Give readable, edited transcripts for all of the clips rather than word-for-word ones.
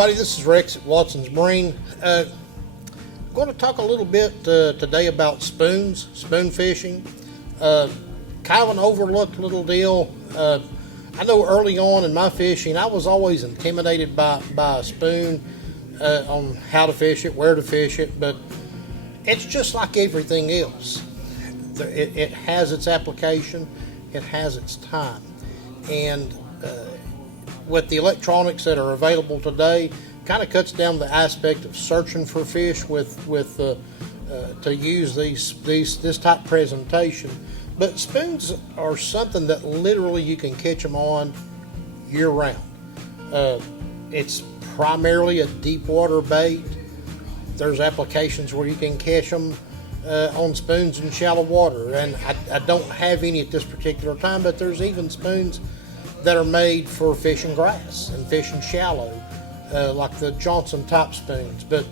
everybody, this is Rex at Watson's Marine. I'm going to talk a little bit today about spoon fishing. Kind of an overlooked little deal. I know early on in my fishing, I was always intimidated by a spoon on how to fish it, where to fish it, but it's just like everything else. It has its application, it has its time, and with the electronics that are available today, kind of cuts down the aspect of searching for fish to use this type of presentation. But spoons are something that literally you can catch them on year round. It's primarily a deep water bait. There's applications where you can catch them on spoons in shallow water, and I don't have any at this particular time, but there's even spoons that are made for fishing grass and fishing shallow, like the Johnson type spoons. But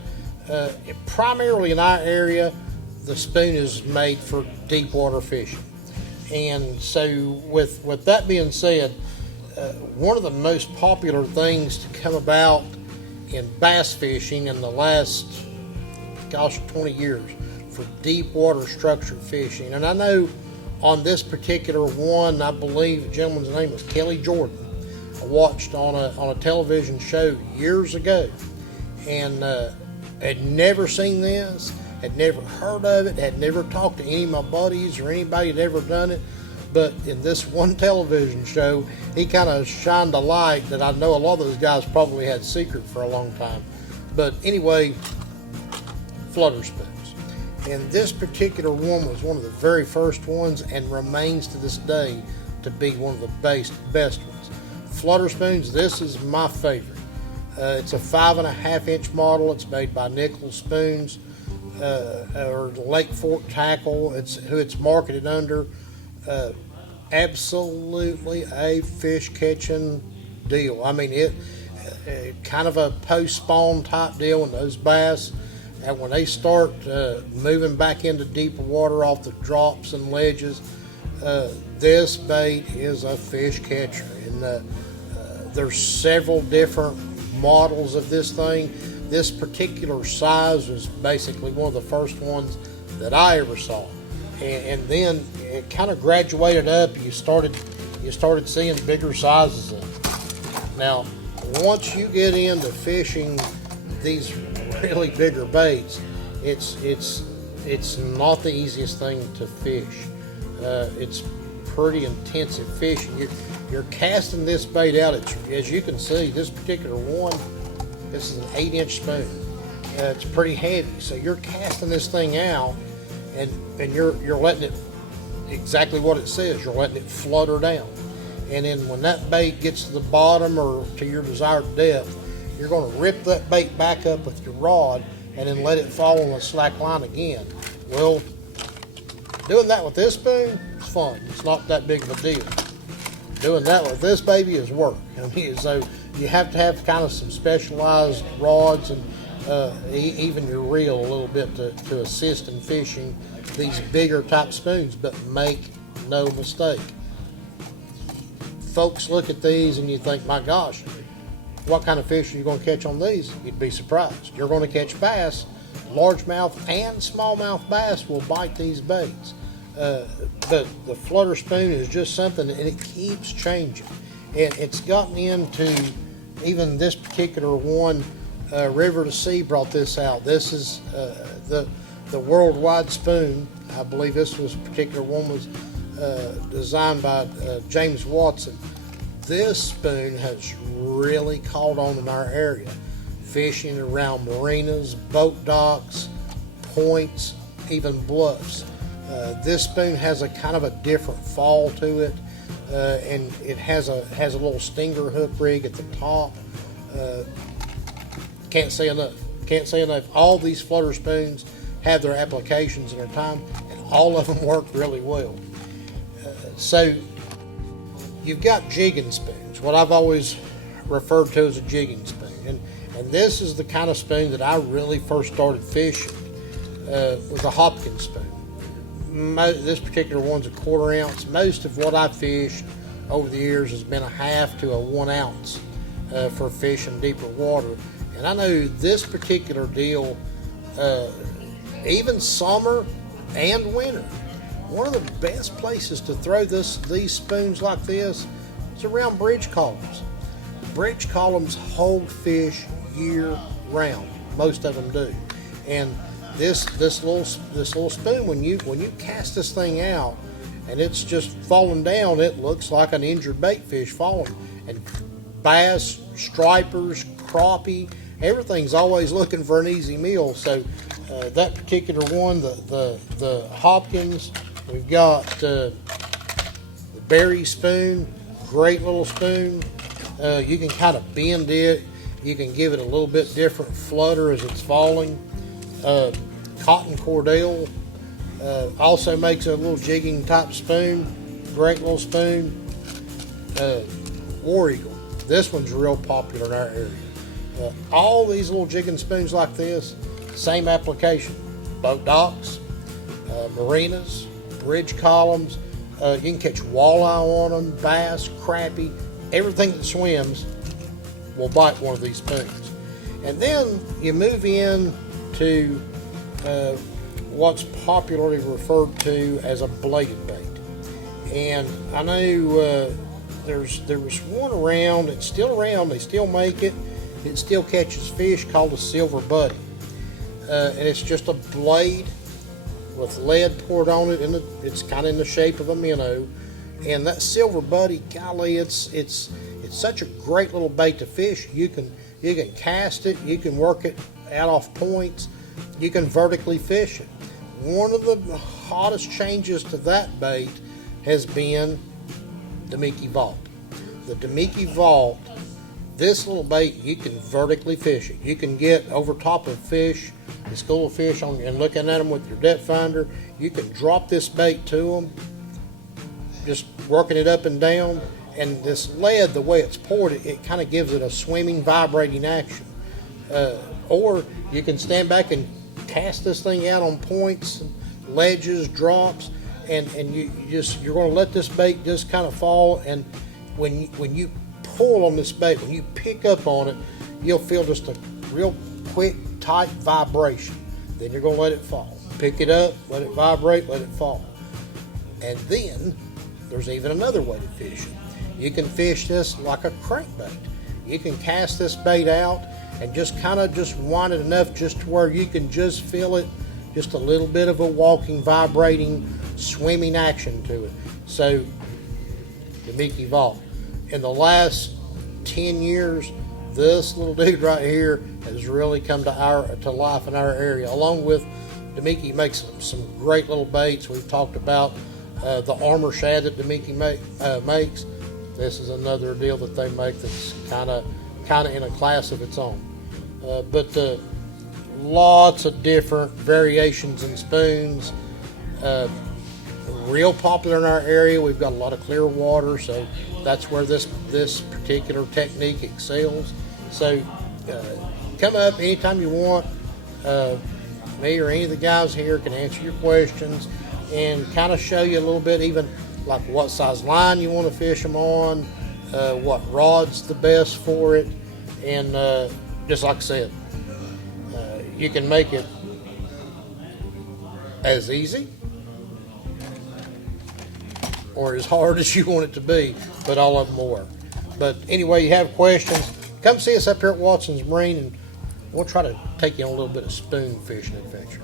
primarily in our area, the spoon is made for deep water fishing. And so with that being said, one of the most popular things to come about in bass fishing in the last 20 years for deep water structured fishing, and I know on this particular one, I believe the gentleman's name was Kelly Jordan. I watched on a television show years ago, and had never seen this, had never heard of it, had never talked to any of my buddies or anybody had ever done it. But in this one television show, he kind of shined a light that I know a lot of those guys probably had secret for a long time. But anyway, flutter spoons. And this particular one was one of the very first ones and remains to this day to be one of the best ones. Flutter spoons, this is my favorite. It's a 5.5 inch model. It's made by Nickel Spoons, or Lake Fork Tackle. It's who it's marketed under. Absolutely a fish catching deal. I mean, it kind of a post spawn type deal in those bass. And when they start moving back into deeper water off the drops and ledges, this bait is a fish catcher. And there's several different models of this thing. This particular size was basically one of the first ones that I ever saw. And then it kind of graduated up. You started seeing bigger sizes of it. Now, once you get into fishing these really bigger baits, it's not the easiest thing to fish. It's pretty intensive fishing. You're casting this bait out. As you can see, this particular one, this is an 8 inch spoon. It's pretty heavy, so you're casting this thing out, and you're letting it, exactly what it says, you're letting it flutter down. And then when that bait gets to the bottom or to your desired depth, you're going to rip that bait back up with your rod and then let it fall on the slack line again. Well, doing that with this spoon is fun. It's not that big of a deal. Doing that with this baby is work. I mean, so you have to have kind of some specialized rods and even your reel a little bit to assist in fishing these bigger type spoons. But make no mistake, folks look at these and you think, my gosh, what kind of fish are you going to catch on these? You'd be surprised. You're going to catch bass. Largemouth and smallmouth bass will bite these baits. But the flutter spoon is just something, and it keeps changing. It's gotten into, even this particular one, River to Sea brought this out. This is the worldwide spoon. I believe this particular one was designed by James Watson. This spoon has really caught on in our area, fishing around marinas, boat docks, points, even bluffs. This spoon has a kind of a different fall to it, and it has a little stinger hook rig at the top. Can't say enough. All these flutter spoons have their applications in their time, and all of them work really well. So you've got jigging spoons, what I've always referred to as a jigging spoon, and this is the kind of spoon that I really first started fishing, was a Hopkins spoon. This particular one's a 1/4 ounce. Most of what I fished over the years has been a 1/2 to a 1 ounce for fishing deeper water, And I know this particular deal, even summer and winter, one of the best places to throw these spoons like this is around bridge columns. Bridge columns hold fish year round. Most of them do. And this little spoon, when you cast this thing out and it's just falling down, it looks like an injured bait fish falling. And bass, stripers, crappie, everything's always looking for an easy meal. So that particular one, the Hopkins, we've got the berry spoon, great little spoon. You can kind of bend it. You can give it a little bit different flutter as it's falling. Cotton Cordell also makes a little jigging type spoon. Great little spoon. War Eagle. This one's real popular in our area. All these little jigging spoons like this, same application. Boat docks, marinas, bridge columns. You can catch walleye on them, bass, crappie, everything that swims will bite one of these spoons. And then you move in to what's popularly referred to as a bladed bait. And I know there was one around, it's still around, they still make it. It still catches fish, called a silver buddy. And it's just a blade with lead poured on it, and it's kind of in the shape of a minnow. And that silver buddy, golly, it's such a great little bait to fish. You can cast it, you can work it out off points, you can vertically fish it. One of the hottest changes to that bait has been the Mickey Vault. The Mickey Vault, this little bait, you can vertically fish it. You can get over top of fish, the school of fish, and looking at them with your depth finder. You can drop this bait to them, just working it up and down. And this lead, the way it's poured, it kind of gives it a swimming, vibrating action. Or you can stand back and cast this thing out on points, ledges, drops, and you're going to let this bait just kind of fall. And when you pull on this bait, when you pick up on it, you'll feel just a real quick, tight vibration. Then you're going to let it fall. Pick it up, let it vibrate, let it fall. And then there's even another way to fish it. You can fish this like a crankbait. You can cast this bait out and just kind of just wind it enough just to where you can just feel it, just a little bit of a walking, vibrating, swimming action to it. So the Mickey Vault. In the last 10 years, this little dude right here has really come to life in our area. Along with Demiki makes some great little baits. We've talked about the armor shad that Demiki makes. This is another deal that they make that's kind of in a class of its own. But lots of different variations in spoons. Real popular in our area. We've got a lot of clear water, so that's where this particular technique excels. So come up anytime you want. Me or any of the guys here can answer your questions and kind of show you a little bit, even like what size line you want to fish them on, what rod's the best for it, and just like I said, you can make it as easy or as hard as you want it to be, but all of them will work. But anyway, you have questions, come see us up here at Watson's Marine, and we'll try to take you on a little bit of spoon fishing adventure.